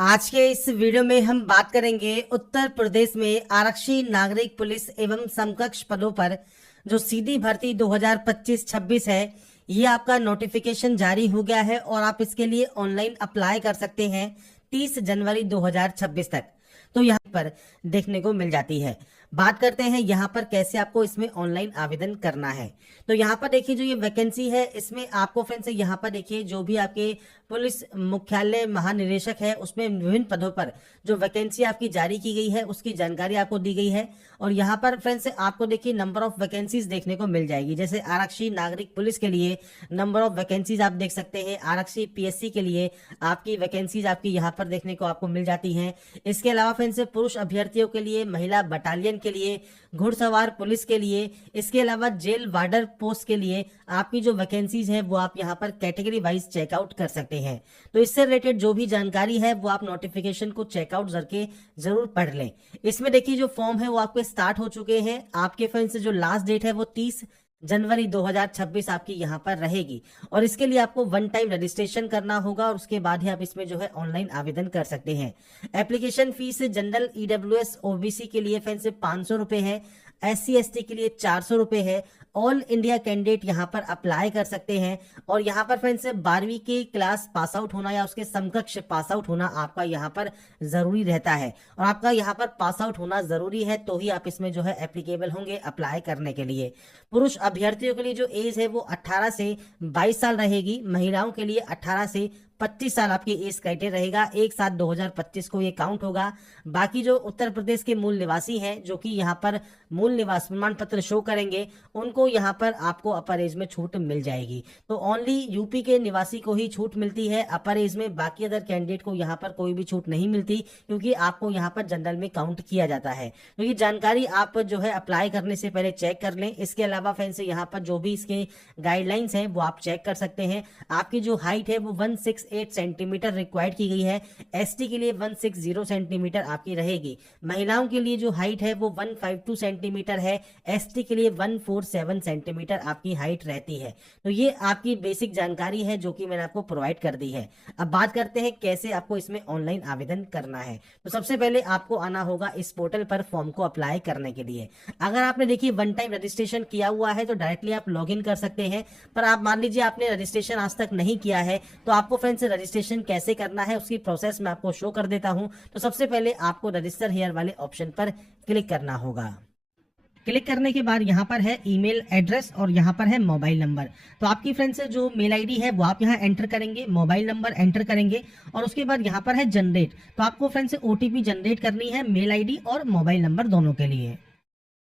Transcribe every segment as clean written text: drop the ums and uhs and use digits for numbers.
आज के इस वीडियो में हम बात करेंगे उत्तर प्रदेश में आरक्षी नागरिक पुलिस एवं समकक्ष पदों पर जो सीधी भर्ती 2025-26 है, ये आपका नोटिफिकेशन जारी हो गया है और आप इसके लिए ऑनलाइन अप्लाई कर सकते हैं 30 जनवरी 2026 तक। तो यहाँ पर देखने को मिल जाती है। बात करते हैं यहाँ पर कैसे आपको इसमें ऑनलाइन आवेदन करना है। तो यहाँ पर देखिए जो ये वैकेंसी है, इसमें आपको फ्रेंड्स यहाँ पर देखिए जो भी आपके पुलिस मुख्यालय महानिदेशक है उसमें विभिन्न पदों पर जो वैकेंसी आपकी जारी की गई है उसकी जानकारी आपको दी गई है। और यहाँ पर फ्रेंड्स आपको देखिए नंबर ऑफ वैकेंसीज देखने को मिल जाएगी। जैसे आरक्षी नागरिक पुलिस के लिए नंबर ऑफ वैकेंसीज आप देख सकते हैं। आरक्षी पीएससी के लिए आपकी वैकेंसीज आपकी यहाँ पर देखने को आपको मिल जाती हैं। इसके अलावा फ्रेंड्स पुरुष अभ्यर्थियों के लिए, महिला बटालियन के लिए, घुड़सवार पुलिस के लिए, इसके अलावा जेल वार्डर पोस्ट के लिए आपकी जो वैकेंसीज है वो आप यहाँ पर कैटेगरी वाइज चेकआउट कर सकते हैं। तो इससे रिलेटेड जो भी जानकारी है वो आप नोटिफिकेशन को चेकआउट करके जरूर पढ़ लें। इसमें देखिए जो फॉर्म है वो आपके स्टार्ट हो चुके हैं। आपके फ्रेंड्स जो लास्ट डेट है वो 30 जनवरी 2026 आपकी यहाँ पर रहेगी और इसके लिए आपको वन टाइम रजिस्ट्रेशन करना होगा और उसके बाद ही आप इसमें जो है ऑनलाइन आवेदन कर सकते हैं। Application fees general EWS OBC के लिए फ्रेंड्स 500 रुपए है, SC ST के लिए 400 रुपए है। ऑल इंडिया कैंडिडेट यहाँ पर अप्लाई कर सकते हैं और यहाँ पर फ्रेंड्स 12वीं की क्लास पास आउट होना या उसके समकक्ष पास आउट होना आपका यहाँ पर जरूरी रहता है और आपका यहाँ पर पास आउट होना जरूरी है तो ही आप इसमें जो है एप्लीकेबल होंगे अप्लाई करने के लिए। पुरुष अभ्यर्थियों के लिए जो एज है वो 18 से 22 साल रहेगी। महिलाओं के लिए 18 से 25 साल आपकी एज क्राइटेरिया रहेगा। 1/7/2025 को ये काउंट होगा। बाकी जो उत्तर प्रदेश के मूल निवासी हैं जो कि यहाँ पर मूल निवास प्रमाण पत्र शो करेंगे उनको यहाँ पर आपको अपर एज में छूट मिल जाएगी। तो ओनली यूपी के निवासी को ही छूट मिलती है अपर एज में, बाकी अदर कैंडिडेट को यहाँ पर कोई भी छूट नहीं मिलती क्योंकि आपको यहाँ पर जनरल में काउंट किया जाता है। तो ये जानकारी आप जो है अप्लाई करने से पहले चेक कर लें। इसके अलावा फ्रेंड्स यहाँ पर जो भी इसके गाइडलाइंस हैं वो आप चेक कर सकते हैं। आपकी जो हाइट है वो 168 सेंटीमीटर रिक्वायर्ड की गई है। ST के लिए 160 सेंटीमीटर आपकी रहेगी। महिलाओं के लिए जो हाइट है वो 152 सेंटीमीटर है। ST के लिए 147 सेंटीमीटर आपकी हाइट रहती है। तो ये आपकी बेसिक जानकारी है जो कि मैंने आपको प्रोवाइड कर दी है। अब बात करते हैं कैसे आपको इसमें ऑनलाइन आवेदन करना है। तो सबसे पहले आपको आना होगा इस पोर्टल पर फॉर्म को अप्लाई करने के लिए। अगर आपने देखिए वन टाइम रजिस्ट्रेशन किया हुआ है तो डायरेक्टली आप लॉग इन कर सकते हैं, पर आप मान लीजिए आपने रजिस्ट्रेशन आज तक नहीं किया है तो आपको फ्रेंड्स रजिस्ट्रेशन कैसे करना है उसकी प्रोसेस मैं आपको शो कर देता हूं। तो सबसे पहले आपको रजिस्टर हियर वाले ऑप्शन पर क्लिक करना होगा। क्लिक करने के बाद यहाँ पर है ईमेल एड्रेस और यहाँ पर है मोबाइल नंबर। तो आपकी फ्रेंड्स जो मेल आईडी है वो आप यहाँ एंटर करेंगे, मोबाइल नंबर एंटर करेंगे और उसके बाद यहाँ पर है जनरेट। तो आपको फ्रेंड्स OTP जनरेट करनी है मेल आईडी और मोबाइल नंबर दोनों के लिए।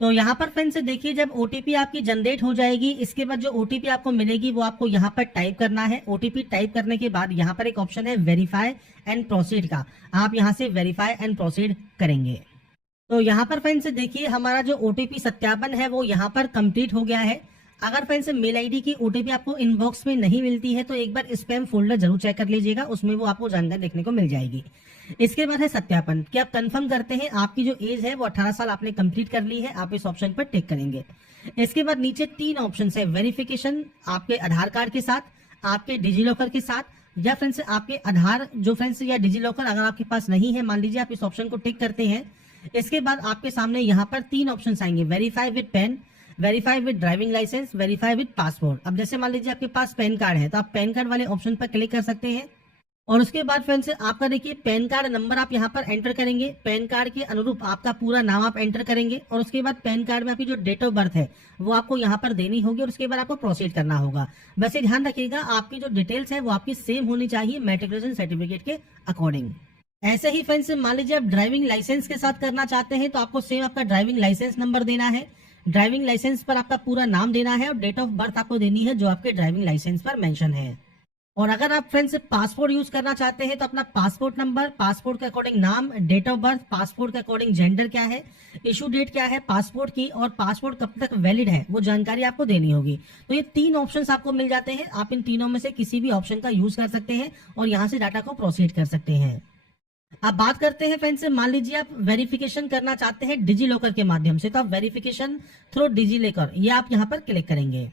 तो यहाँ पर फ्रेंड्स देखिए जब OTP आपकी जनरेट हो जाएगी इसके बाद जो OTP आपको मिलेगी वो आपको यहाँ पर टाइप करना है। OTP टाइप करने के बाद यहाँ पर एक ऑप्शन है वेरीफाई एंड प्रोसीड का, आप यहाँ से वेरीफाई एंड प्रोसीड करेंगे। तो यहाँ पर फ्रेंड्स देखिए हमारा जो OTP सत्यापन है वो यहाँ पर कंप्लीट हो गया है। अगर फ्रेंड्स मेल आईडी की OTP आपको इनबॉक्स में नहीं मिलती है तो एक बार स्पैम फोल्डर जरूर चेक कर लीजिएगा, उसमें वो आपको जानकारी देखने को मिल जाएगी। इसके बाद है सत्यापन कि आप कंफर्म करते हैं आपकी जो एज है वो 18 साल आपने कंप्लीट कर ली है, आप इस ऑप्शन पर टिक करेंगे। इसके बाद नीचे 3 ऑप्शन है, वेरिफिकेशन आपके आधार कार्ड के साथ, आपके डिजीलॉकर के साथ, या फ्रेंड्स आपके आधार जो फ्रेंड्स या डिजीलॉकर अगर आपके पास नहीं है मान लीजिए आप इस ऑप्शन को टिक करते हैं। इसके बाद आपके सामने यहाँ पर 3 ऑप्शन आएंगे, verify with PAN, verify with driving licence, verify with passport. अब जैसे मान लीजिए आपके पास पैन कार्ड है तो आप पैन कार्ड वाले ऑप्शन पर क्लिक कर सकते हैं और उसके बाद फ्रेंड्स आपका देखिए पैन कार्ड नंबर आप यहाँ पर एंटर करेंगे। पैन कार्ड के अनुरूप आपका पूरा नाम आप एंटर करेंगे और उसके बाद पैन कार्ड में आपकी जो डेट ऑफ बर्थ है वो आपको यहाँ पर देनी होगी और उसके बाद आपको प्रोसीड करना होगा। वैसे ध्यान रखिएगा आपकी जो डिटेल्स है वो आपकी सेम होनी चाहिए मैट्रिकुलेशन सर्टिफिकेट के अकॉर्डिंग। ऐसे ही फ्रेंड्स मान लीजिए आप ड्राइविंग लाइसेंस के साथ करना चाहते हैं तो आपको सेम आपका ड्राइविंग लाइसेंस नंबर देना है। ड्राइविंग लाइसेंस पर आपका पूरा नाम देना है और डेट ऑफ बर्थ आपको देनी है जो आपके ड्राइविंग लाइसेंस पर मेंशन है। और अगर आप फ्रेंड्स पासपोर्ट यूज करना चाहते हैं तो अपना पासपोर्ट नंबर, पासपोर्ट के अकॉर्डिंग नाम, डेट ऑफ बर्थ, पासपोर्ट के अकॉर्डिंग जेंडर क्या है, इशू डेट क्या है पासपोर्ट की और पासपोर्ट कब तक वैलिड है वो जानकारी आपको देनी होगी। तो ये 3 ऑप्शंस आपको मिल जाते हैं, आप इन तीनों में से किसी भी ऑप्शन का यूज कर सकते हैं और यहाँ से डाटा को प्रोसीड कर सकते हैं। अब बात करते हैं फ्रेंड्स मान लीजिए आप वेरिफिकेशन करना चाहते हैं डिजी लॉकर के माध्यम से, तो आप वेरिफिकेशन थ्रू डिजी लॉकर ये आप यहाँ पर क्लिक करेंगे।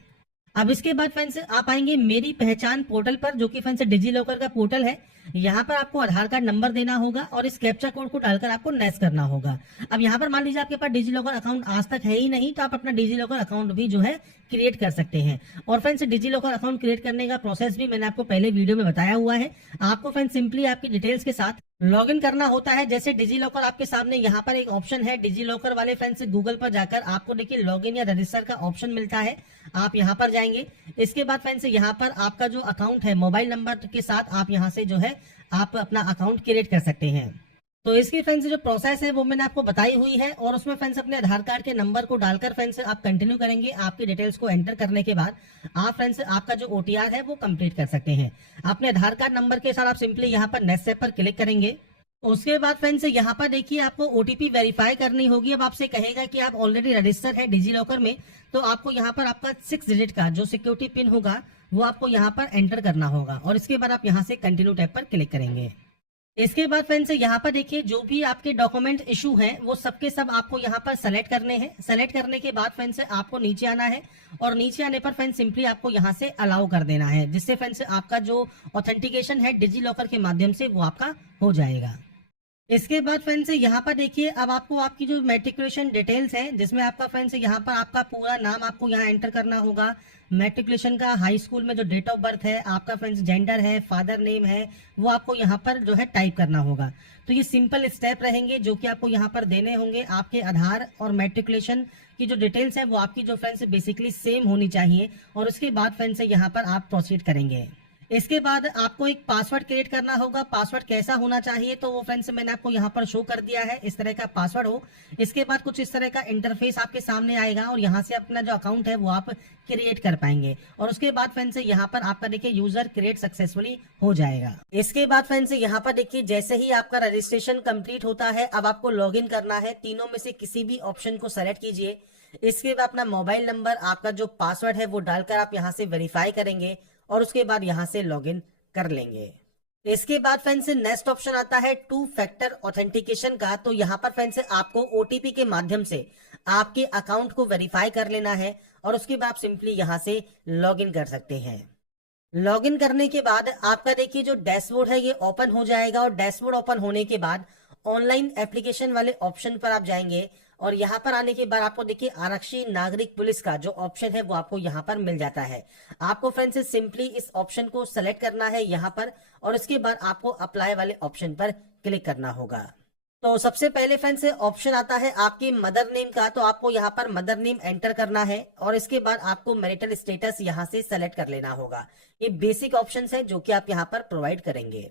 अब इसके बाद फ्रेंड्स आप आएंगे मेरी पहचान पोर्टल पर, जो कि फ्रेंड्स डिजी लॉकर का पोर्टल है। यहाँ पर आपको आधार कार्ड नंबर देना होगा और इस कैप्चा कोड को डालकर आपको नेक्स्ट करना होगा। अब यहाँ पर मान लीजिए आपके पास डिजी लॉकर अकाउंट आज तक है ही नहीं, तो आप अपना डिजी लॉकर अकाउंट भी जो है क्रिएट कर सकते हैं। और friends digi locker account create करने का प्रोसेस भी मैंने आपको पहले वीडियो में बताया हुआ है। आपको फ्रेंड्स सिंपली आपकी डिटेल्स के साथ लॉगिन करना होता है। जैसे डिजी लॉकर आपके सामने यहाँ पर एक ऑप्शन है डिजी लॉकर वाले, फ्रेंड्स गूगल पर जाकर आपको देखिए लॉगिन या रजिस्टर का ऑप्शन मिलता है, आप यहाँ पर जाएंगे। इसके बाद फ्रेंड्स यहाँ पर आपका जो अकाउंट है मोबाइल नंबर के साथ आप यहाँ से जो है आप अपना अकाउंट क्रिएट कर सकते हैं। तो इसकी फ्रेंड्स जो प्रोसेस है वो मैंने आपको बताई हुई है, और उसमें फ्रेंड्स अपने आधार कार्ड के नंबर को डालकर फ्रेंड्स आप कंटिन्यू करेंगे। आपकी डिटेल्स को एंटर करने के बाद आप फ्रेंड्स आपका जो OTR है वो कंप्लीट कर सकते हैं। अपने आधार कार्ड नंबर के साथ आप सिंपली यहाँ पर नेक्स्ट स्टेप पर क्लिक करेंगे। उसके बाद फ्रेंड्स यहाँ पर देखिए आपको OTP वेरीफाई करनी होगी। अब आपसे कहेगा कि आप ऑलरेडी रजिस्टर है डिजी लॉकर में, तो आपको यहाँ पर आपका 6 डिजिट का जो सिक्योरिटी पिन होगा वो आपको यहाँ पर एंटर करना होगा, और इसके बाद आप यहाँ से कंटिन्यू टैब पर क्लिक करेंगे। इसके बाद फ्रेंड्स यहाँ पर देखिए जो भी आपके डॉक्यूमेंट इशू हैं वो सबके सब आपको यहाँ पर सेलेक्ट करने हैं। सेलेक्ट करने के बाद फ्रेंड्स आपको नीचे आना है, और नीचे आने पर फ्रेंड्स सिंपली आपको यहाँ से अलाउ कर देना है, जिससे फ्रेंड्स आपका जो ऑथेंटिकेशन है डिजी लॉकर के माध्यम से वो आपका हो जाएगा। इसके बाद फ्रेंड्स यहाँ पर देखिए अब आपको आपकी जो मैट्रिकुलेशन डिटेल्स है, जिसमें आपका फ्रेंड्स यहाँ पर आपका पूरा नाम आपको यहाँ एंटर करना होगा, मैट्रिकुलेशन का हाई स्कूल में जो डेट ऑफ बर्थ है, आपका फ्रेंड्स जेंडर है, फादर नेम है, वो आपको यहाँ पर जो है टाइप करना होगा। तो ये सिंपल स्टेप रहेंगे जो कि आपको यहाँ पर देने होंगे। आपके आधार और मैट्रिकुलेशन की जो डिटेल्स है वो आपकी जो फ्रेंड्स बेसिकली सेम होनी चाहिए, और उसके बाद फ्रेंड्स यहाँ पर आप प्रोसीड करेंगे। इसके बाद आपको एक पासवर्ड क्रिएट करना होगा। पासवर्ड कैसा होना चाहिए तो वो फ्रेंड्स मैंने आपको यहाँ पर शो कर दिया है, इस तरह का पासवर्ड हो। इसके बाद कुछ इस तरह का इंटरफेस आपके सामने आएगा, और यहाँ से अपना जो अकाउंट है वो आप क्रिएट कर पाएंगे। और उसके बाद फ्रेंड्स यहाँ पर आपका देखिए यूजर क्रिएट सक्सेसफुली हो जाएगा। इसके बाद फ्रेंड्स यहाँ पर देखिए जैसे ही आपका रजिस्ट्रेशन कंप्लीट होता है, अब आपको लॉग इन करना है। तीनों में से किसी भी ऑप्शन को सेलेक्ट कीजिए। इसके बाद अपना मोबाइल नंबर, आपका जो पासवर्ड है वो डालकर आप यहाँ से वेरीफाई करेंगे, और उसके बाद यहां से लॉगिन कर लेंगे। इसके बाद फ्रेंड्स नेक्स्ट ऑप्शन आता है 2 फैक्टर ऑथेंटिकेशन का। तो यहाँ पर फ्रेंड्स आपको OTP के माध्यम से आपके अकाउंट को वेरीफाई कर लेना है, और उसके बाद आप सिंपली यहां से लॉगिन कर सकते हैं। लॉगिन करने के बाद आपका देखिए जो डैशबोर्ड है ये ओपन हो जाएगा, और डैशबोर्ड ओपन होने के बाद ऑनलाइन एप्लीकेशन वाले ऑप्शन पर आप जाएंगे, और यहाँ पर आने के बाद आपको देखिए आरक्षी नागरिक पुलिस का जो ऑप्शन है वो आपको यहाँ पर मिल जाता है। आपको फ्रेंड्स सिंपली इस ऑप्शन को सेलेक्ट करना है यहाँ पर, और उसके बाद आपको अप्लाई वाले ऑप्शन पर क्लिक करना होगा। तो सबसे पहले फ्रेंड्स ऑप्शन आता है आपके मदर नेम का, तो आपको यहाँ पर मदर नेम एंटर करना है, और इसके बाद आपको मैरिटल स्टेटस यहाँ से सेलेक्ट कर लेना होगा। ये बेसिक ऑप्शंस है जो कि आप यहाँ पर प्रोवाइड करेंगे।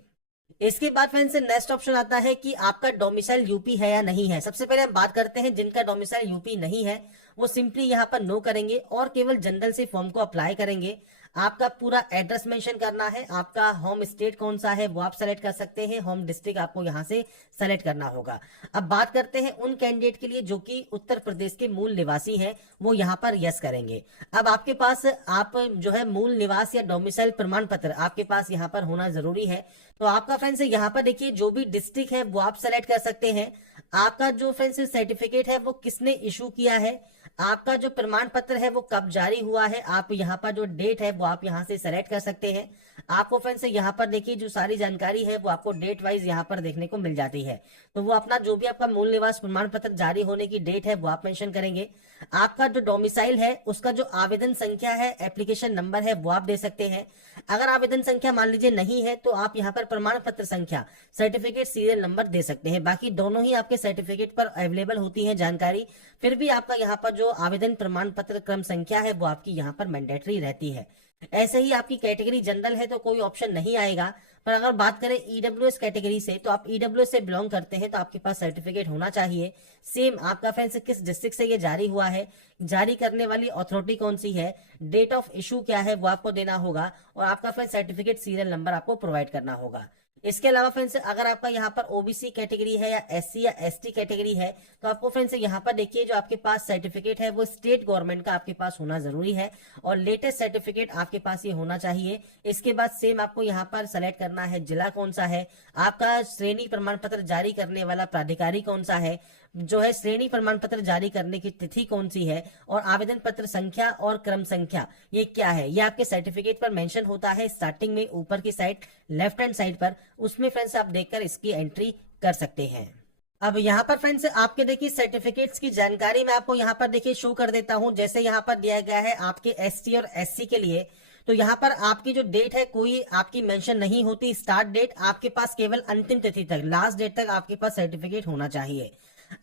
इसके बाद फ्रेंड्स नेक्स्ट ऑप्शन आता है कि आपका डोमिसाइल यूपी है या नहीं है। सबसे पहले हम बात करते हैं जिनका डोमिसाइल यूपी नहीं है, वो सिंपली यहाँ पर नो करेंगे और केवल जनरल से फॉर्म को अप्लाई करेंगे। आपका पूरा एड्रेस मेंशन करना है, आपका होम स्टेट कौन सा है वो आप सेलेक्ट कर सकते हैं, होम डिस्ट्रिक्ट आपको यहाँ से सेलेक्ट करना होगा। अब बात करते हैं उन कैंडिडेट के लिए जो कि उत्तर प्रदेश के मूल निवासी हैं, वो यहाँ पर यस करेंगे। अब आपके पास आप जो है मूल निवास या डोमिसाइल प्रमाण पत्र आपके पास यहाँ पर होना जरूरी है। तो आपका फ्रेंड्स यहाँ पर देखिए जो भी डिस्ट्रिक्ट है वो आप सेलेक्ट कर सकते हैं। आपका जो फ्रेंड्स सर्टिफिकेट है वो किसने इशू किया है, आपका जो प्रमाण पत्र है वो कब जारी हुआ है, आप यहाँ पर जो डेट है वो आप यहाँ से सेलेक्ट कर सकते हैं। आपको फ्रेंड्स यहाँ पर देखिए जो सारी जानकारी है वो आपको डेट वाइज यहाँ पर देखने को मिल जाती है। तो वो अपना जो भी आपका मूल निवास प्रमाण पत्र जारी होने की डेट है वो आप मेंशन करेंगे। आपका जो डोमिसाइल है उसका जो आवेदन संख्या है, एप्लीकेशन नंबर है वो आप दे सकते हैं। अगर आवेदन संख्या मान लीजिए नहीं है तो आप यहाँ पर प्रमाण पत्र संख्या, सर्टिफिकेट सीरियल नंबर दे सकते हैं। बाकी दोनों ही आपके सर्टिफिकेट पर अवेलेबल होती है जानकारी। फिर भी आपका यहाँ पर जो आवेदन प्रमाण पत्र क्रम संख्या है वो आपकी यहाँ पर मैंडेटरी रहती है। ऐसे ही आपकी कैटेगरी जनरल है तो कोई ऑप्शन नहीं आएगा। पर अगर बात करें ईडब्ल्यूएस कैटेगरी से, तो आप ईडब्ल्यूएस से बिलोंग करते हैं तो आपके पास सर्टिफिकेट होना चाहिए। सेम आपका फ्रेंड्स किस डिस्ट्रिक्ट से ये जारी हुआ है, जारी करने वाली अथॉरिटी कौन सी है, डेट ऑफ इशू क्या है वो आपको देना होगा, और आपका फ्रेंड्स सर्टिफिकेट सीरियल नंबर आपको प्रोवाइड करना होगा। इसके अलावा फ्रेंड्स अगर आपका यहाँ पर ओबीसी कैटेगरी है या एससी या एसटी कैटेगरी है तो आपको फ्रेंड्स यहाँ पर देखिए जो आपके पास सर्टिफिकेट है वो स्टेट गवर्नमेंट का आपके पास होना जरूरी है, और लेटेस्ट सर्टिफिकेट आपके पास ये होना चाहिए। इसके बाद सेम आपको यहाँ पर सेलेक्ट करना है जिला कौन सा है, आपका श्रेणी प्रमाण पत्र जारी करने वाला प्राधिकारी कौन सा है, जो है श्रेणी प्रमाण पत्र जारी करने की तिथि कौन सी है, और आवेदन पत्र संख्या और क्रम संख्या ये क्या है, ये आपके सर्टिफिकेट पर मेंशन होता है स्टार्टिंग में ऊपर की साइड लेफ्ट हैंड साइड पर। उसमें फ्रेंड्स आप देखकर इसकी एंट्री कर सकते हैं। अब यहाँ पर फ्रेंड्स आपके देखिए सर्टिफिकेट्स की जानकारी मैं आपको यहाँ पर देखिए शो कर देता हूँ। जैसे यहाँ पर दिया गया है आपके एसटी और एससी के लिए, तो यहाँ पर आपकी जो डेट है कोई आपकी मेंशन नहीं होती स्टार्ट डेट, आपके पास केवल अंतिम तिथि तक लास्ट डेट तक आपके पास सर्टिफिकेट होना चाहिए।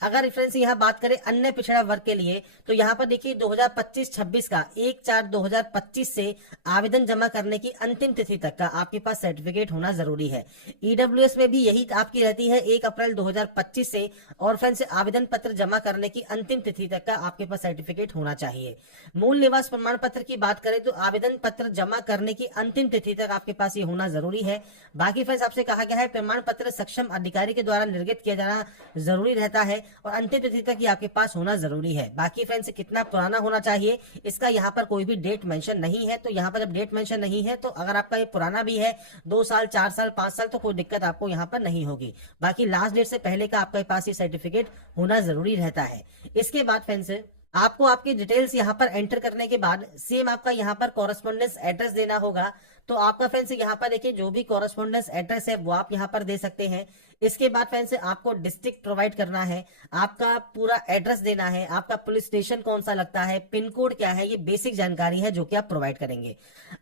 अगर फ्रेंड्स यहाँ बात करें अन्य पिछड़ा वर्ग के लिए, तो यहाँ पर देखिए 2025-26 का 1/4/2025 से आवेदन जमा करने की अंतिम तिथि तक का आपके पास सर्टिफिकेट होना जरूरी है। ईडब्ल्यूएस में भी यही आपकी रहती है 1 अप्रैल 2025 से, और फ्रेंड्स आवेदन पत्र जमा करने की अंतिम तिथि तक का आपके पास सर्टिफिकेट होना चाहिए। मूल निवास प्रमाण पत्र की बात करें तो आवेदन पत्र जमा करने की अंतिम तिथि तक आपके पास ये होना जरूरी है। बाकी फ्रेंड्स आपसे कहा गया है प्रमाण पत्र सक्षम अधिकारी के द्वारा निर्गत किया जाना जरूरी रहता है और अंतिम तिथि तक ये आपके पास होना जरूरी है। बाकी फ्रेंड्स कितना पुराना होना चाहिए इसका यहाँ पर कोई भी डेट मेंशन नहीं है, तो यहाँ पर जब डेट मेंशन नहीं है तो अगर आपका ये पुराना भी है 2 साल 4 साल 5 साल तो कोई दिक्कत आपको यहाँ पर नहीं होगी। बाकी लास्ट डेट से पहले का आपके पास ये सर्टिफिकेट होना जरूरी रहता है। इसके बाद फ्रेंड्स आपको आपकी डिटेल्स यहाँ पर एंटर करने के बाद सेम आपका यहाँ पर कॉरेस्पॉन्डेंस एड्रेस देना होगा। तो आपका फ्रेंड्स यहाँ पर देखिए जो भी कॉरेस्पॉन्डेंस एड्रेस है वो आप यहाँ पर दे सकते हैं। इसके बाद फ्रेंड्स आपको डिस्ट्रिक्ट प्रोवाइड करना है, आपका पूरा एड्रेस देना है, आपका पुलिस स्टेशन कौन सा लगता है, पिन कोड क्या है, ये बेसिक जानकारी है जो कि आप प्रोवाइड करेंगे।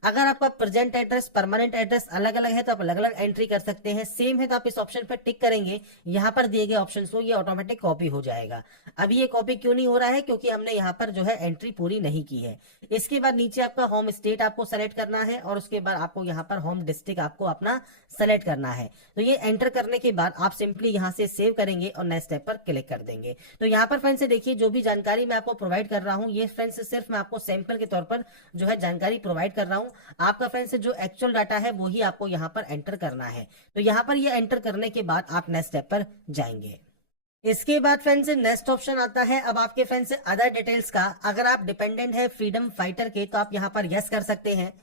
अगर आपका प्रेजेंट एड्रेस परमानेंट एड्रेस अलग अलग है तो आप अलग अलग एंट्री कर सकते हैं। सेम है तो आप इस ऑप्शन पर टिक करेंगे, यहाँ पर दिए गए ऑप्शन को ये ऑटोमेटिक कॉपी हो जाएगा। अभी ये कॉपी क्यों नहीं हो रहा है, क्योंकि हमने यहाँ पर जो है एंट्री पूरी नहीं की है। इसके बाद नीचे आपका होम स्टेट आपको सेलेक्ट करना है और उसके बाद आपको यहाँ पर होम डिस्ट्रिक्ट आपको अपना सेलेक्ट करना है। तो ये एंटर करने के बाद आप सिंपली यहाँ से सेव करेंगे और नेक्स्ट स्टेप पर क्लिक कर देंगे। तो यहाँ पर फ्रेंड्स देखिए जो भी जानकारी मैं आपको प्रोवाइड कर रहा हूँ ये फ्रेंड्स सिर्फ मैं आपको सैंपल के तौर पर जो है जानकारी प्रोवाइड कर रहा हूँ। आपका फ्रेंड्स जो एक्चुअल डाटा है वो ही आपको यहाँ पर एंटर करना है। तो यहाँ पर ये एंटर करने के बाद आप नेक्स्ट स्टेप पर जाएंगे। इसके बाद फ्रेंड्स नेक्स्ट ऑप्शन आता है अब आपके फ्रेंड्स अदर डिटेल्स का। अगर आप डिपेंडेंट है फ्रीडम फाइटर के तो आप यहाँ पर यस कर सकते हैं,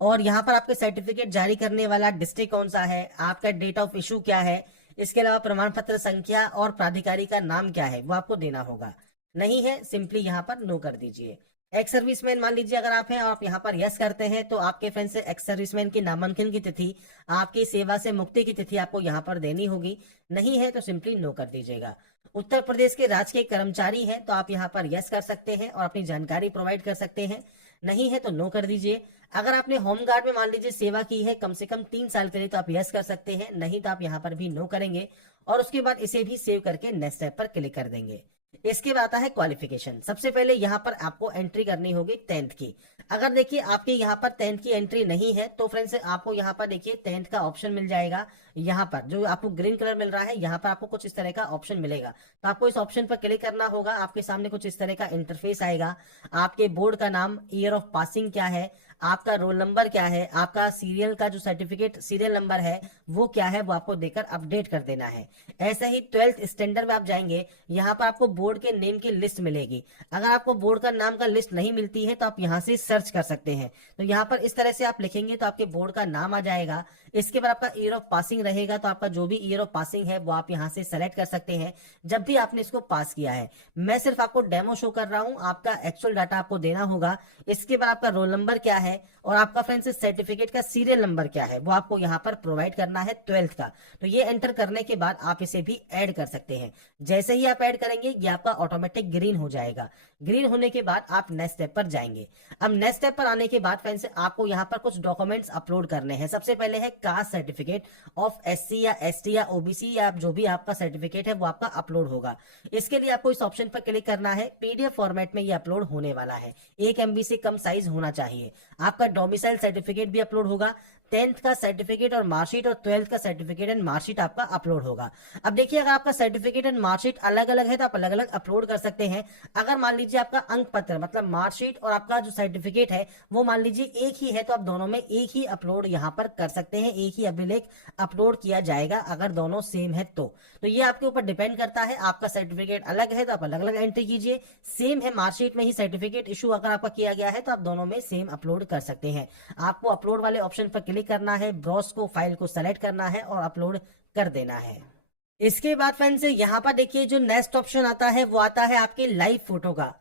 और यहाँ पर आपके सर्टिफिकेट जारी करने वाला डिस्ट्रिक्ट कौन सा है, आपका डेट ऑफ इशू क्या है, इसके अलावा प्रमाण पत्र संख्या और प्राधिकारी का नाम क्या है वो आपको देना होगा। नहीं है सिंपली यहाँ पर नो कर दीजिए। एक्स सर्विसमैन मान लीजिए अगर आप हैं और आप यहाँ पर यस करते हैं तो आपके फ्रेंड्स से एक्स सर्विसमैन की नामांकन की तिथि, आपकी सेवा से मुक्ति की तिथि आपको यहाँ पर देनी होगी। नहीं है तो सिंपली नो कर दीजिएगा। उत्तर प्रदेश के राजकीय कर्मचारी हैं तो आप यहाँ पर यस कर सकते हैं और अपनी जानकारी प्रोवाइड कर सकते हैं। नहीं है तो नो कर दीजिए। अगर आपने होमगार्ड में मान लीजिए सेवा की है कम से कम 3 साल के लिए तो आप यस कर सकते हैं, नहीं तो आप यहाँ पर भी नो करेंगे और उसके बाद इसे भी सेव करके नेक्स्ट स्टेप पर क्लिक कर देंगे। इसके बाद आता है क्वालिफिकेशन। सबसे पहले यहाँ पर आपको एंट्री करनी होगी 10th की। अगर देखिए आपके यहाँ पर 10th की एंट्री नहीं है तो फ्रेंड्स आपको यहाँ पर देखिए 10th का ऑप्शन मिल जाएगा। यहाँ पर जो आपको ग्रीन कलर मिल रहा है यहाँ पर आपको कुछ इस तरह का ऑप्शन मिलेगा, तो आपको इस ऑप्शन पर क्लिक करना होगा। आपके सामने कुछ इस तरह का इंटरफेस आएगा। आपके बोर्ड का नाम, ईयर ऑफ पासिंग क्या है, आपका रोल नंबर क्या है, आपका सीरियल का जो सर्टिफिकेट सीरियल नंबर है वो क्या है वो आपको देकर अपडेट कर देना है। ऐसे ही 12th स्टैंडर्ड में आप जाएंगे, यहाँ पर आपको बोर्ड के नेम की लिस्ट मिलेगी। अगर आपको बोर्ड का नाम का लिस्ट नहीं मिलती है तो आप यहाँ से सर्च कर सकते हैं। तो यहाँ पर इस तरह से आप लिखेंगे तो आपके बोर्ड का नाम आ जाएगा। इसके बाद आपका ईयर ऑफ पासिंग रहेगा, तो आपका जो भी ईयर ऑफ पासिंग है वो आप यहाँ से सेलेक्ट कर सकते हैं जब भी आपने इसको पास किया है। मैं सिर्फ आपको डेमो शो कर रहा हूँ, आपका एक्चुअल डाटा आपको देना होगा। इसके बाद आपका रोल नंबर क्या है और आपका फ्रेंड्स सर्टिफिकेट का सीरियल नंबर क्या है वो आपको यहाँ पर प्रोवाइड करना है 12th का। तो ये एंटर करने के बाद आप इसे भी ऐड कर सकते हैं। जैसे ही आप ऐड करेंगे ये आपका ऑटोमेटिक ग्रीन हो जाएगा। ग्रीन होने के बाद आप नेक्स्ट स्टेप पर जाएंगे। अब नेक्स्ट स्टेप पर आने के बाद फ्रेंड्स आपको यहाँ पर कुछ डॉक्यूमेंट्स अपलोड करने हैं। सबसे पहले है कास्ट सर्टिफिकेट ऑफ एससी या एसटी या ओबीसी या जो भी आपका सर्टिफिकेट है वो आपका अपलोड होगा। इसके लिए आपको इस ऑप्शन पर क्लिक करना है। पीडीएफ फॉर्मेट में ये अपलोड होने वाला है, 1 MB से कम साइज होना चाहिए। आपका डोमिसाइल सर्टिफिकेट भी अपलोड होगा, 10th का सर्टिफिकेट और मार्कशीट और 12th का सर्टिफिकेट एंड मार्कशीट आपका अपलोड होगा। अब देखिए अगर आपका सर्टिफिकेट एंड मार्कशीट अलग अलग है तो आप अलग अलग अपलोड कर सकते हैं। अगर मान लीजिए आपका अंक पत्र मतलब मार्कशीट और आपका जो सर्टिफिकेट है वो मान लीजिए एक ही है तो आप दोनों में एक ही अपलोड यहाँ पर कर सकते हैं, एक ही अभिलेख अपलोड किया जाएगा अगर दोनों सेम है तो ये आपके ऊपर डिपेंड करता है। आपका सर्टिफिकेट अलग है तो आप अलग अलग एंट्री कीजिए, सेम है मार्कशीट में ही सर्टिफिकेट इशू अगर आपका किया गया है तो आप दोनों में सेम अपलोड कर सकते हैं। आपको अपलोड वाले ऑप्शन पर क्लिक करना है, ब्राउज को फाइल को सेलेक्ट करना है और अपलोड कर देना है। इसके बाद फ्रेंड्स यहाँ पर देखिए जो नेक्स्ट ऑप्शन आता है वो आता है आपके लाइव फोटो का।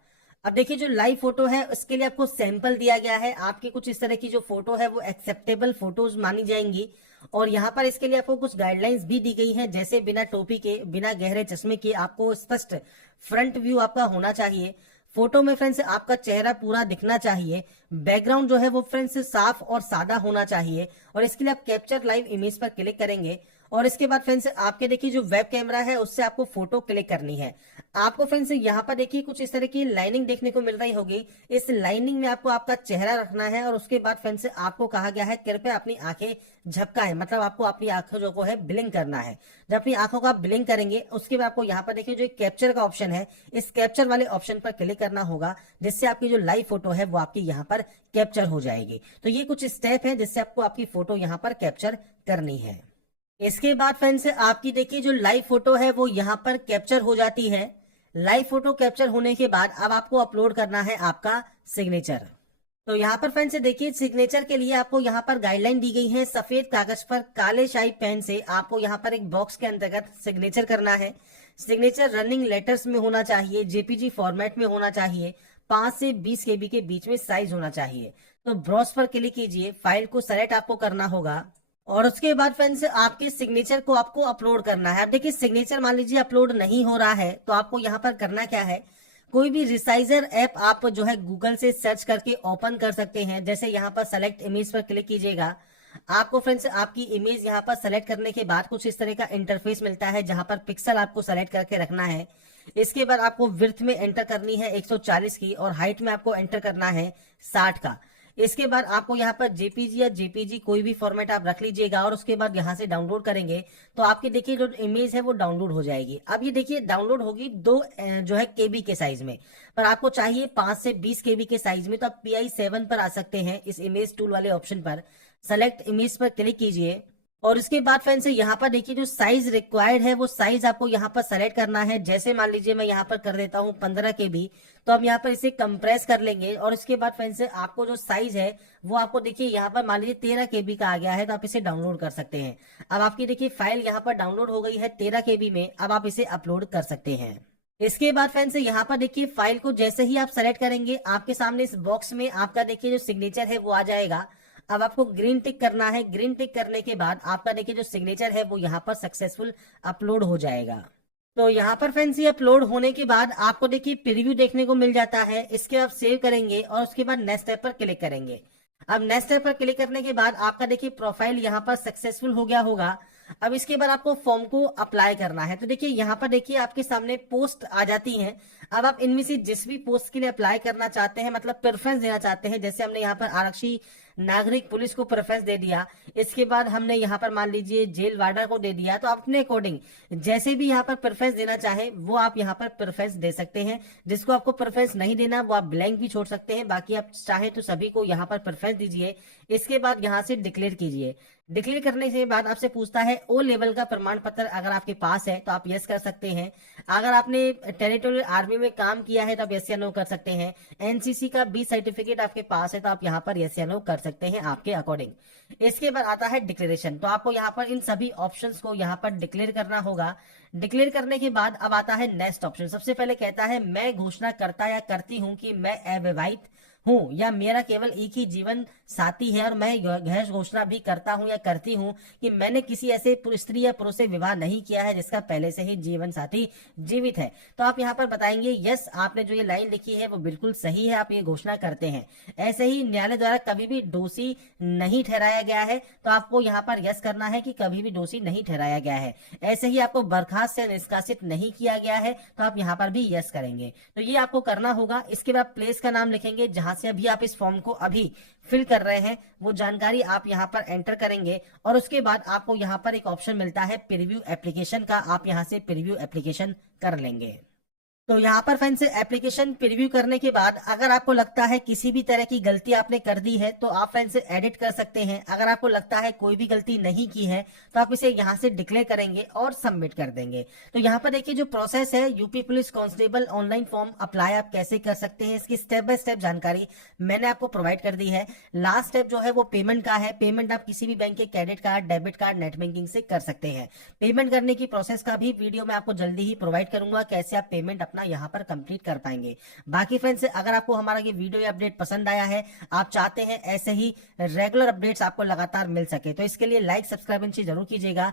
अब देखिए जो लाइव फोटो है उसके लिए आपको सैंपल दिया गया है, आपकी कुछ इस तरह की जो फोटो है वो एक्सेप्टेबल फोटोज मानी जाएंगी। और यहाँ पर इसके लिए आपको कुछ गाइडलाइंस भी दी गई हैं, जैसे बिना टोपी के, बिना गहरे चश्मे के आपको स्पष्ट फ्रंट व्यू आपका होना चाहिए। फोटो में फ्रेंड्स आपका चेहरा पूरा दिखना चाहिए। बैकग्राउंड जो है वो फ्रेंड्स साफ और सादा होना चाहिए। और इसके लिए आप कैप्चर लाइव इमेज पर क्लिक करेंगे और इसके बाद फ्रेंड्स आपके देखिए जो वेब कैमरा है उससे आपको फोटो क्लिक करनी है। आपको फ्रेंड्स यहाँ पर देखिए कुछ इस तरह की लाइनिंग देखने को मिल रही होगी। इस लाइनिंग में आपको आपका चेहरा रखना है और उसके बाद फ्रेंड्स आपको कहा गया है कृपया अपनी आंखें झपकाएं, मतलब आपको अपनी आंखों जो को है ब्लिंक करना है। जब अपनी आंखों का ब्लिंक करेंगे उसके बाद आपको यहाँ पर देखिए जो कैप्चर का ऑप्शन है, इस कैप्चर वाले ऑप्शन पर क्लिक करना होगा, जिससे आपकी जो लाइव फोटो है वो आपकी यहाँ पर कैप्चर हो जाएगी। तो ये कुछ स्टेप है जिससे आपको आपकी फोटो यहाँ पर कैप्चर करनी है। इसके बाद फ्रेंड्स आपकी देखिए जो लाइव फोटो है वो यहाँ पर कैप्चर हो जाती है। लाइव फोटो कैप्चर होने के बाद अब आपको अपलोड करना है आपका सिग्नेचर। तो यहाँ पर फ्रेंड्स देखिए सिग्नेचर के लिए आपको यहाँ पर गाइडलाइन दी गई है। सफेद कागज पर काले शाही पेन से आपको यहाँ पर एक बॉक्स के अंतर्गत सिग्नेचर करना है। सिग्नेचर रनिंग लेटर्स में होना चाहिए, जेपीजी फॉर्मेट में होना चाहिए, 5 से 20 केबी के बीच में साइज होना चाहिए। तो ब्राउज पर क्लिक कीजिए, फाइल को सेलेक्ट आपको करना होगा और उसके बाद फ्रेंड्स आपके सिग्नेचर को आपको अपलोड करना है। अब देखिए सिग्नेचर मान लीजिए अपलोड नहीं हो रहा है तो आपको यहाँ पर करना क्या है, कोई भी रिसाइजर ऐप आप जो है गूगल से सर्च करके ओपन कर सकते हैं। जैसे यहाँ पर सेलेक्ट इमेज पर क्लिक कीजिएगा, आपको फ्रेंड्स आपकी इमेज यहाँ पर सेलेक्ट करने के बाद कुछ इस तरह का इंटरफेस मिलता है, जहां पर पिक्सल आपको सेलेक्ट करके रखना है। इसके बाद आपको विड्थ में एंटर करनी है 140 की और हाइट में आपको एंटर करना है 60 का। इसके बाद आपको यहाँ पर जेपीजी या जेपीजी कोई भी फॉर्मेट आप रख लीजिएगा और उसके बाद यहाँ से डाउनलोड करेंगे तो आपकी देखिए जो इमेज है वो डाउनलोड हो जाएगी। अब ये देखिए डाउनलोड होगी जो है केबी के साइज में, पर आपको चाहिए 5 से 20 केबी के साइज में। तो आप PI7 पर आ सकते हैं, इस इमेज टूल वाले ऑप्शन पर सेलेक्ट इमेज पर क्लिक कीजिए और उसके बाद फ्रेंड्स यहाँ पर देखिए जो साइज रिक्वायर्ड है वो साइज आपको यहाँ पर सेलेक्ट करना है। जैसे मान लीजिए मैं यहाँ पर कर देता हूँ 15 केबी, तो हम यहाँ पर इसे कंप्रेस कर लेंगे और उसके बाद फ्रेंड्स आपको जो साइज है वो आपको देखिए यहाँ पर मान लीजिए 13 केबी का आ गया है, तो आप इसे डाउनलोड कर सकते हैं। अब आपकी देखिए फाइल यहाँ पर डाउनलोड हो गई है 13 केबी में, अब आप इसे अपलोड कर सकते हैं। इसके बाद फ्रेंड्स यहाँ पर देखिए फाइल को जैसे ही आप सेलेक्ट करेंगे आपके सामने इस बॉक्स में आपका देखिए जो सिग्नेचर है वो आ जाएगा। अब आपको ग्रीन टिक करना है। ग्रीन टिक करने के बाद आपका देखिए जो सिग्नेचर है वो यहाँ पर सक्सेसफुल अपलोड हो जाएगा। तो यहाँ पर फ्रेंड्स ये अपलोड होने के बाद आपको देखिए प्रीव्यू देखने को मिल जाता है। इसके बाद सेव करेंगे और उसके बाद नेक्स्ट स्टेप पर क्लिक करेंगे। अब नेक्स्ट स्टेप पर क्लिक करने के बाद आपका देखिए प्रोफाइल यहाँ पर सक्सेसफुल हो गया होगा। अब इसके बाद आपको फॉर्म को अप्लाई करना है। तो देखिए यहाँ पर देखिए आपके सामने पोस्ट आ जाती हैं। अब आप इनमें से जिस भी पोस्ट के लिए अप्लाई करना चाहते हैं, मतलब प्रेफरेंस देना चाहते हैं, जैसे हमने यहाँ पर आरक्षी नागरिक पुलिस को प्रेफरेंस दे दिया, इसके बाद हमने यहाँ पर मान लीजिए जेल वार्डर को दे दिया, तो आप अपने अकॉर्डिंग जैसे भी यहाँ पर प्रेफरेंस देना चाहे वो आप यहाँ पर प्रेफरेंस दे सकते हैं। जिसको आपको प्रेफरेंस नहीं देना वो आप ब्लैंक भी छोड़ सकते हैं, बाकी आप चाहे तो सभी को यहाँ पर प्रेफरेंस दीजिए। इसके बाद यहाँ से डिक्लेयर कीजिए। डिक्लेयर करने के बाद आपसे पूछता है ओ लेवल का प्रमाण पत्र अगर आपके पास है तो आप यस कर सकते हैं। अगर आपने टेरिटोरियल आर्मी में काम किया है तो आप यस या नो कर सकते हैं। एनसीसी का बी सर्टिफिकेट आपके पास है तो आप यहाँ पर यस या नो कर सकते हैं आपके अकॉर्डिंग। इसके बाद आता है डिक्लेरेशन। तो आपको यहाँ पर इन सभी ऑप्शंस को यहाँ पर डिक्लेयर करना होगा। डिक्लेयर करने के बाद अब आता है नेक्स्ट ऑप्शन। सबसे पहले कहता है मैं घोषणा करता या करती हूँ कि मैं अविवाहित हूँ या मेरा केवल एक ही जीवन साथी है, और मैं यह घोषणा भी करता हूँ या करती हूँ कि मैंने किसी ऐसे स्त्री या पुरुष से विवाह नहीं किया है जिसका पहले से ही जीवन साथी जीवित है। तो आप यहाँ पर बताएंगे यस, आपने जो ये लाइन लिखी है वो बिल्कुल सही है, आप ये घोषणा करते हैं। ऐसे ही न्यायालय द्वारा कभी भी दोषी नहीं ठहराया गया है तो आपको यहाँ पर यस करना है कि कभी भी दोषी नहीं ठहराया गया है। ऐसे ही आपको बर्खास्त से निष्कासित नहीं किया गया है तो आप यहाँ पर भी यस करेंगे। तो ये आपको करना होगा। इसके बाद प्लेस का नाम लिखेंगे, जहां से अभी आप इस फॉर्म को अभी फिल कर रहे हैं वो जानकारी आप यहाँ पर एंटर करेंगे और उसके बाद आपको यहाँ पर एक ऑप्शन मिलता है प्रीव्यू एप्लीकेशन का, आप यहाँ से प्रीव्यू एप्लीकेशन कर लेंगे। तो यहाँ पर फ्रेंड्स एप्लीकेशन प्रीव्यू करने के बाद अगर आपको लगता है किसी भी तरह की गलती आपने कर दी है तो आप फ्रेंड्स एडिट कर सकते हैं। अगर आपको लगता है कोई भी गलती नहीं की है तो आप इसे यहाँ से डिक्लेयर करेंगे और सबमिट कर देंगे। तो यहाँ पर देखिए जो प्रोसेस है UP police constable online form apply आप कैसे कर सकते हैं, इसकी स्टेप बाय स्टेप जानकारी मैंने आपको प्रोवाइड कर दी है। लास्ट स्टेप जो है वो पेमेंट का है। पेमेंट आप किसी भी बैंक के credit card, debit card, net banking से कर सकते हैं। पेमेंट करने की प्रोसेस का भी वीडियो मैं आपको जल्दी ही प्रोवाइड करूंगा, कैसे आप पेमेंट अपना यहाँ पर कंप्लीट कर पाएंगे। बाकी फ्रेंड्स अगर आपको हमारा ये वीडियो या अपडेट पसंद आया है, आप चाहते हैं ऐसे ही रेगुलर अपडेट्स आपको लगातार मिल सके, तो इसके लिए लाइक सब्सक्राइब जरूर कीजिएगा।